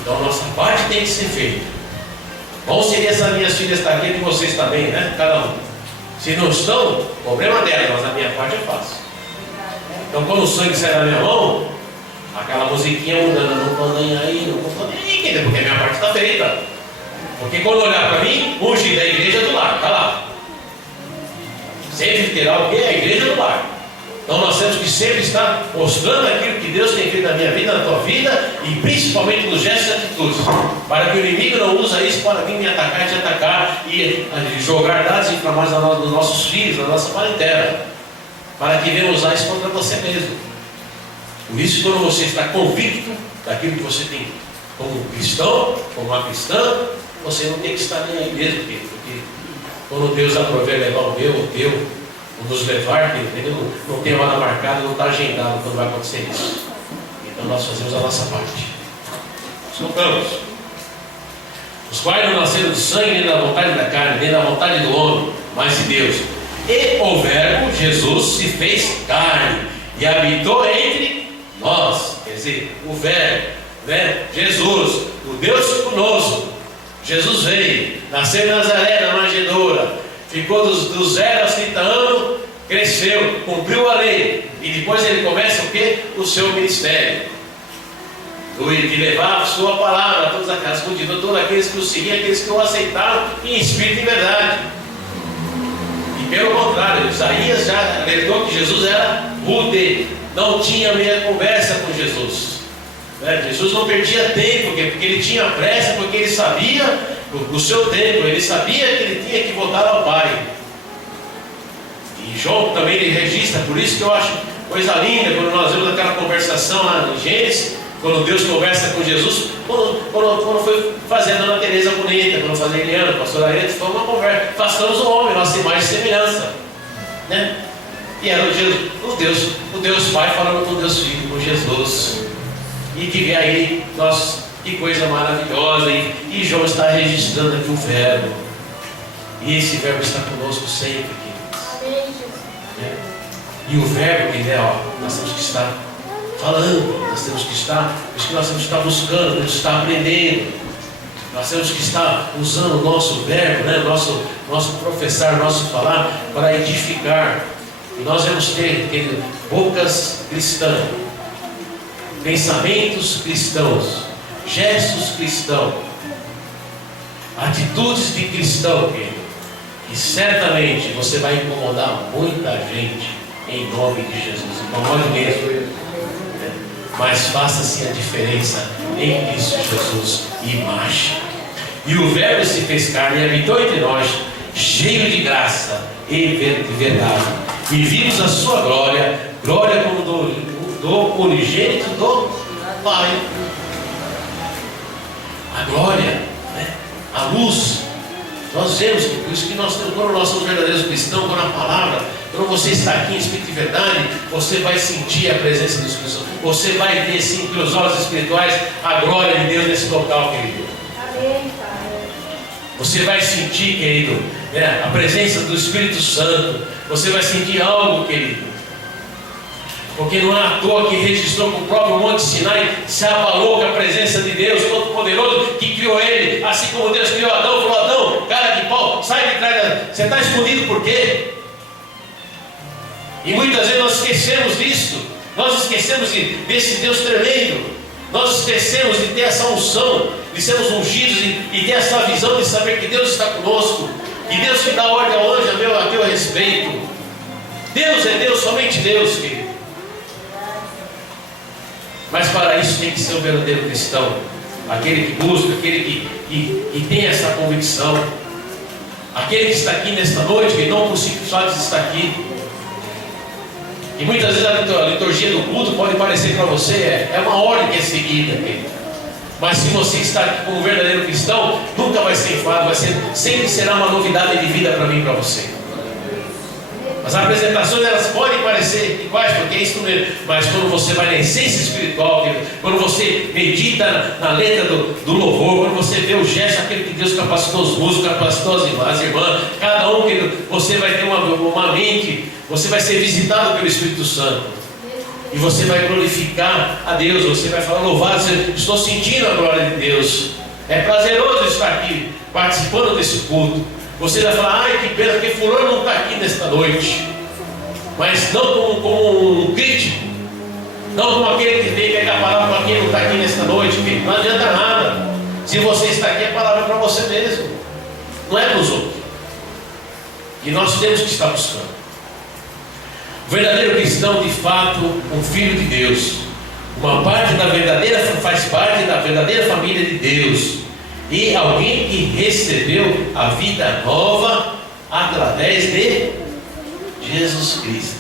Então a nossa parte tem que ser feita. Bom seria se as minhas filhas estarem aqui e vocês também, né? Cada um. Se não estão, problema delas, mas a minha parte eu faço. Então quando o sangue sai da minha mão, aquela musiquinha mudando, não estou nem aí, não estou nem aí, porque a minha parte está feita. Porque quando olhar para mim, o ungido da igreja do lar, está lá. Sempre terá o quê? A igreja do lar. Então nós temos que sempre estar mostrando aquilo que Deus tem feito na minha vida, na tua vida, e principalmente nos gestos e atitudes, para que o inimigo não use isso para vir me atacar e te atacar e jogar dados inflamados nos nossos filhos, na nossa parentela, para que venha usar isso contra você mesmo. Por isso, quando você está convicto daquilo que você tem como cristão, como uma cristã, você não tem que estar nem aí mesmo, porque quando Deus aprover levar o meu, o teu, nos levar, entendeu? Não tem hora marcada, não está agendado quando vai acontecer isso. Então nós fazemos a nossa parte. Escutamos. Os quais não nasceram do sangue, nem da vontade da carne, nem da vontade do homem, mas de Deus. E o Verbo, Jesus, se fez carne e habitou entre nós. Quer dizer, o Verbo, né? Jesus, o Deus conosco. Jesus veio, nasceu em Nazaré, na manjedoura, ficou dos 0 aos 30 anos, cresceu, cumpriu a lei, e depois ele começa o quê? O seu ministério, de levar a sua palavra a todas aquelas multidões, todos aqueles que o seguiam, aqueles que o aceitaram em espírito e em verdade. E pelo contrário, Isaías já alertou que Jesus era rude, não tinha meia conversa com Jesus. Jesus não perdia tempo, porque ele tinha pressa, porque ele sabia o seu tempo, ele sabia que ele tinha que voltar ao Pai. E João também ele registra, por isso que eu acho coisa linda quando nós vemos aquela conversação lá em Gênesis, quando Deus conversa com Jesus, quando foi fazer a Dona Teresa bonita, quando fazia Eliana, a pastora Areta, foi uma conversa, façamos o homem, nossa imagem e semelhança, né? E era o Deus Pai falando com o Deus Filho, com Jesus. E que vê aí, nossa, que coisa maravilhosa. E João está registrando aqui o Verbo. E esse Verbo está conosco sempre, queridos. E o Verbo, que nós temos que estar falando, nós temos que estar, isso que nós temos que estar buscando, temos que estar aprendendo. Nós temos que estar usando o nosso verbo, né? nosso professar, nosso falar, para edificar. E nós vamos ter, querido, bocas cristãs, pensamentos cristãos, gestos cristãos, atitudes de cristão, querido. E certamente você vai incomodar muita gente em nome de Jesus. Incomode mesmo. Mas faça-se a diferença em Cristo Jesus e marche. E o Verbo se fez carne e habitou entre nós, cheio de graça e de verdade. E vimos a sua glória, glória como do unigênito do Pai. A glória, né? A luz. Nós vemos que por isso que quando nós somos verdadeiros cristãos, quando a palavra, quando você está aqui em espírito e verdade, você vai sentir a presença do Espírito Santo. Você vai ver sim pelos olhos espirituais a glória de Deus nesse local, querido. Amém, Pai. Você vai sentir, querido, a presença do Espírito Santo. Você vai sentir algo, querido. Porque não é à toa que registrou com o próprio Monte Sinai, se abalou com a presença de Deus Todo-Poderoso, que criou ele, assim como Deus criou Adão, falou: Adão, cara de pau, sai de trás, você está escondido por quê? E muitas vezes nós esquecemos disso, nós esquecemos desse Deus tremendo, nós esquecemos de ter essa unção, de sermos ungidos e ter essa visão de saber que Deus está conosco, que Deus que dá ordem ao anjo a teu respeito. Deus é Deus, somente Deus, querido. Mas para isso tem que ser um verdadeiro cristão, aquele que busca, aquele que tem essa convicção, aquele que está aqui nesta noite, que não por simples fato de estar aqui. E muitas vezes a liturgia do culto pode parecer para você é uma ordem que é seguida, querido. Mas se você está aqui como um verdadeiro cristão, nunca vai ser enfado, sempre será uma novidade de vida para mim e para você. As apresentações elas podem parecer iguais, porque é isso mesmo. Mas quando você vai na essência espiritual, quando você medita na letra do louvor, quando você vê o gesto, aquele que Deus capacitou os músicos, capacitou as irmãs, cada um que você vai ter uma mente, você vai ser visitado pelo Espírito Santo. E você vai glorificar a Deus, você vai falar: louvado, estou sentindo a glória de Deus. É prazeroso estar aqui, participando desse culto. Você vai falar: ai, que pena, porque fulano não está aqui nesta noite. Mas não como um crítico, não como aquele que vem pegar a palavra para quem não está aqui nesta noite, porque não adianta nada. Se você está aqui, a palavra é para você mesmo, não é para os outros. E nós temos que estar buscando. O verdadeiro cristão, de fato, um filho de Deus, faz parte da verdadeira família de Deus. E alguém que recebeu a vida nova através de Jesus Cristo.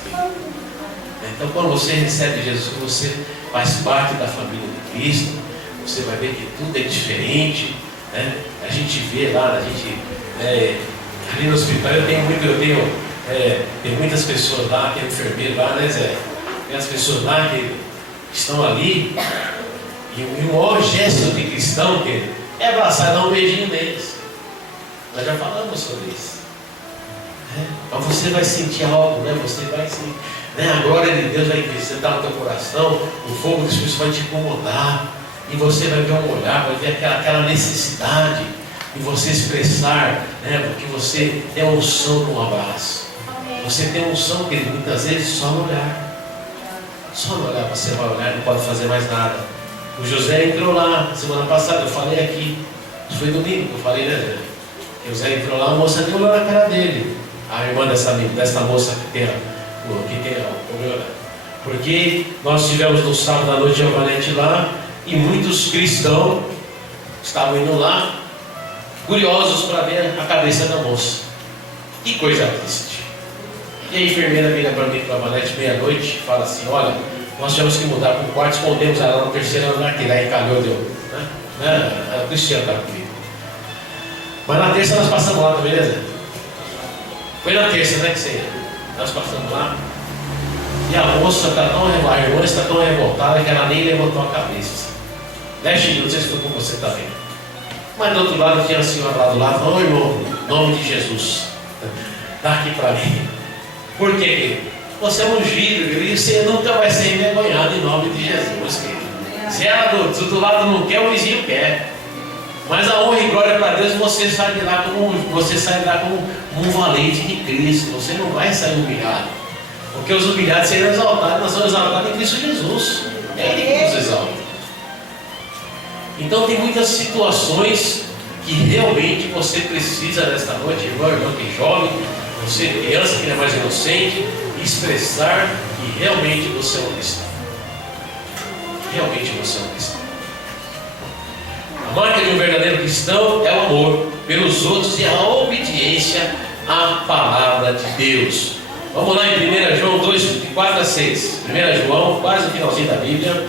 Então, quando você recebe Jesus, você faz parte da família de Cristo. Você vai ver que tudo é diferente, né? A gente vê lá, ali no hospital tem muitas pessoas lá, tem enfermeiro lá, né, Zé? Tem as pessoas lá que estão ali, e o maior gesto de cristão, é abraçar e dar um beijinho neles. Nós já falamos sobre isso. Mas você vai sentir algo, né? Você vai sentir, né? A glória de Deus vai visitar o teu coração, o fogo do Espírito vai te incomodar, e você vai ver um olhar, vai ver aquela necessidade de você expressar, né? Porque você tem a unção no abraço. Você tem a unção, querido, muitas vezes só no olhar. Só no olhar, você vai olhar e não pode fazer mais nada. O José entrou lá semana passada, eu falei aqui, foi domingo que eu falei, né, José? O José entrou lá, a moça nem olhou na cara dele. A irmã dessa moça que tem o problema. Porque nós tivemos no sábado à noite Giovanete lá, e muitos cristãos estavam indo lá, curiosos para ver a cabeça da moça. Que coisa triste. E a enfermeira vira para mim, para a Vanete, meia-noite, e fala assim: olha, nós tivemos que mudar para o quarto, escondemos ela no terceiro andar, que lá encalhou, deu. Né? O Cristiano estava comigo. Mas na terça nós passamos lá, tá beleza? Foi na terça, né, que você ia? Nós passamos lá. E a moça está tão revoltada, a irmã está tão revoltada que ela nem levantou a cabeça. 10 minutos, não sei se foi com você também. Mas do outro lado tinha a senhora lá do lado, falou: irmão, em nome de Jesus, dá aqui para mim. Por quê, querido? Você é ungido, querido, e você nunca vai ser envergonhado em nome de Jesus, querido. Se ela do lado não quer, o vizinho quer. Mas a honra e glória para Deus, você sai de lá como um valente de Cristo. Você não vai sair humilhado. Porque os humilhados serão exaltados, nós somos exaltados em Cristo Jesus. É Ele que nos exalta. Então tem muitas situações que realmente você precisa nesta noite, irmão que é jovem, você criança que é mais inocente, expressar que realmente você é um cristão. Realmente você é um cristão. A marca de um verdadeiro cristão é o amor pelos outros e a obediência à palavra de Deus. Vamos lá em 1 João 2, de 4 a 6. 1 João, quase o finalzinho da Bíblia.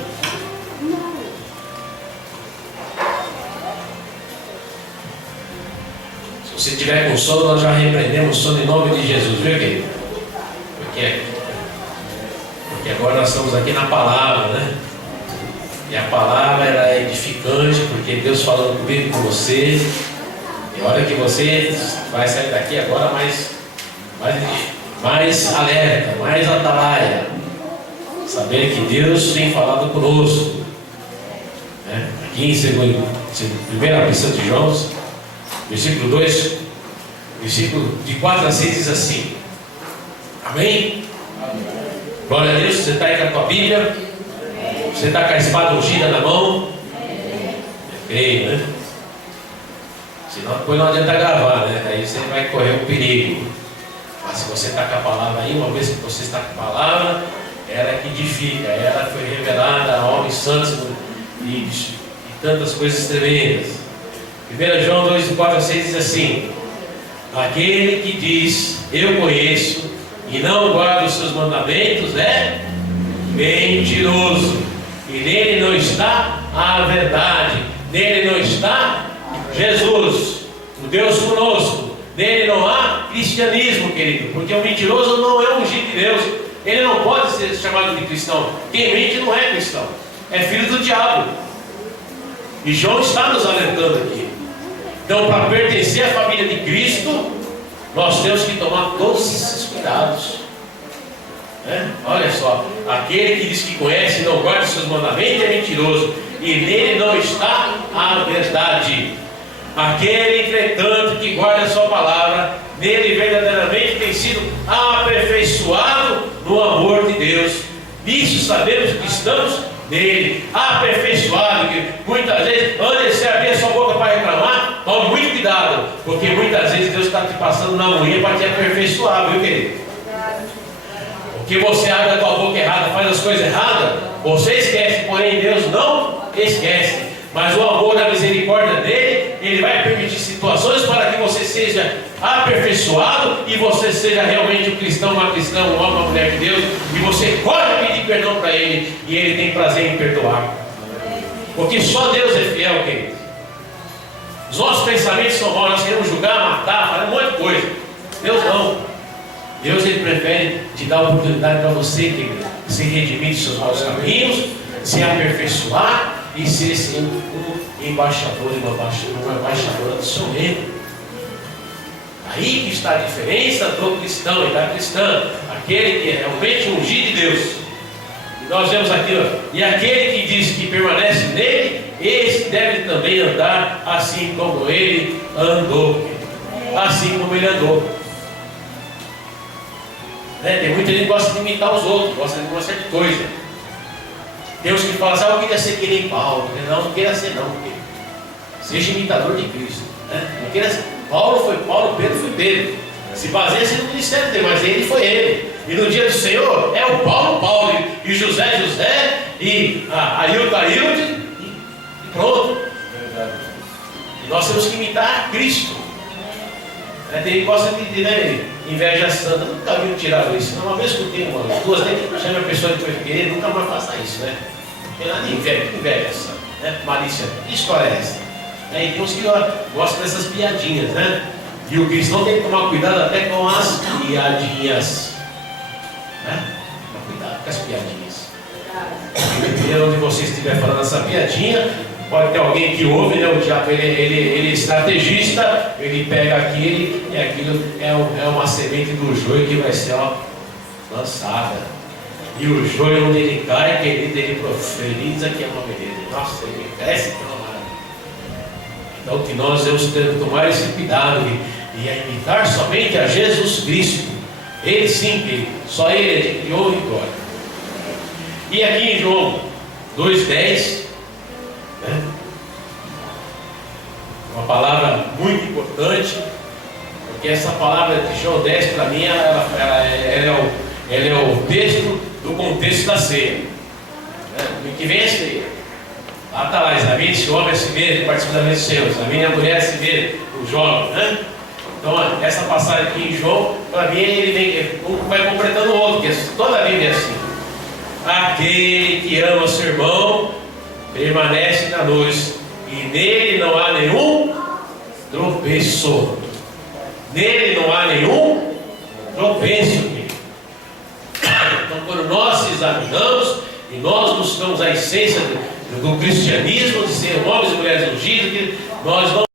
Se você tiver com sono, nós já repreendemos o sono em nome de Jesus, viu, querido? Porque agora nós estamos aqui na palavra, né? E a palavra ela é edificante, porque Deus falando comigo, com você. E olha que você vai sair daqui agora mais alerta, mais atalaia, saber que Deus tem falado conosco, né? Aqui em primeira epístola de João, versículo 2, versículo de 4 a 6 diz assim: amém? Glória a Deus. Você está aí com a tua Bíblia, você está com a espada ungida na mão, creio, né? Senão depois não adianta gravar, né? Daí você vai correr um perigo. Mas se você está com a palavra aí, uma vez que você está com a palavra, ela é que edifica, ela foi revelada a homens santos e tantas coisas tremendas. 1 João 2, 4 a 6 diz assim: aquele que diz, eu conheço, e não guarda os seus mandamentos, é mentiroso, e nele não está a verdade, nele não está Jesus, o Deus conosco. Nele não há cristianismo, querido, porque o mentiroso não é ungido de Deus. Ele não pode ser chamado de cristão. Quem mente não é cristão, é filho do diabo. E João está nos alertando aqui. Então, para pertencer à família de Cristo, nós temos que tomar todos esses cuidados, né? Olha só, aquele que diz que conhece e não guarda os seus mandamentos é mentiroso, e nele não está a verdade. Aquele, entretanto, que guarda a sua palavra, nele verdadeiramente tem sido aperfeiçoado no amor de Deus. Nisso sabemos que estamos nele, aperfeiçoado. Que muitas vezes, antes de você abrir a sua boca para reclamar, tome muito cuidado, porque muitas vezes Deus está te passando na unha para te aperfeiçoar, viu, querido? Porque você abre a tua boca errada, faz as coisas erradas, você esquece, porém Deus não esquece. Mas o amor, a misericórdia dele, ele vai permitir situações para que você seja aperfeiçoado e você seja realmente um cristão, uma cristã, um homem, uma mulher de Deus, e você corre pedir perdão para ele, e ele tem prazer em perdoar. Porque só Deus é fiel, querido. Os nossos pensamentos são maus, nós queremos julgar, matar, fazer um monte de coisa. Deus não. Deus, ele prefere te dar a oportunidade para você, querido, se redimir dos seus maus caminhos, se aperfeiçoar e ser sim um embaixador e uma embaixadora do seu reino. Aí que está a diferença do cristão e da cristã, aquele que é realmente ungido de Deus. E nós vemos aqui, ó, e aquele que diz que permanece nele, esse deve também andar assim como ele andou. Assim como ele andou. Tem muita gente que gosta de imitar os outros, gosta de uma certa coisa. Tem uns que falam assim, eu queria ser que nem Paulo. Não queira ser não, porque seja imitador de Cristo. Não queira ser. Paulo foi Paulo, Pedro foi Pedro. Se baseia no ministério dele, mas ele foi ele. E no dia do Senhor é o Paulo, e José, e Ailton, e pronto. E nós temos que imitar Cristo. Tem gente que gosta de inveja santa. Nunca vi tirar isso. Uma vez que eu tenho uma, duas, chama a pessoa depois de querer, nunca mais faça isso, né? Não tem nada de inveja santa, malícia. Que história é essa? E tem uns que gostam dessas piadinhas, né? E o cristão tem que tomar cuidado até com as piadinhas. Tomar cuidado com as piadinhas. Dependendo onde você estiver falando essa piadinha, pode ter alguém que ouve, né? O diabo ele é estrategista, ele pega aquilo e aquilo é uma semente do joio que vai ser lançada. E o joio onde ele cai, querido, ele profetiza que é uma beleza. Nossa, ele cresce que é uma maravilha. Então que nós temos que tomar esse cuidado e imitar somente a Jesus Cristo. Ele sim, querido, só ele é de honra e glória. E aqui em João 2,10, uma palavra muito importante, porque essa palavra de João 10 para mim ela é o texto do contexto da ceia. O que vem é ceia. Lá está lá, examine esse homem a si mesmo, participa da mesa do Senhor, examine a mulher a si mesmo, o jovem. Então essa passagem aqui em João, para mim ele vai completando o outro, porque toda a Bíblia é assim. Aquele que ama seu irmão permanece na luz, e nele não há nenhum tropeço. Nele não há nenhum tropeço. Então, quando nós examinamos e nós buscamos a essência do cristianismo, de ser homens e mulheres ungidos, nós não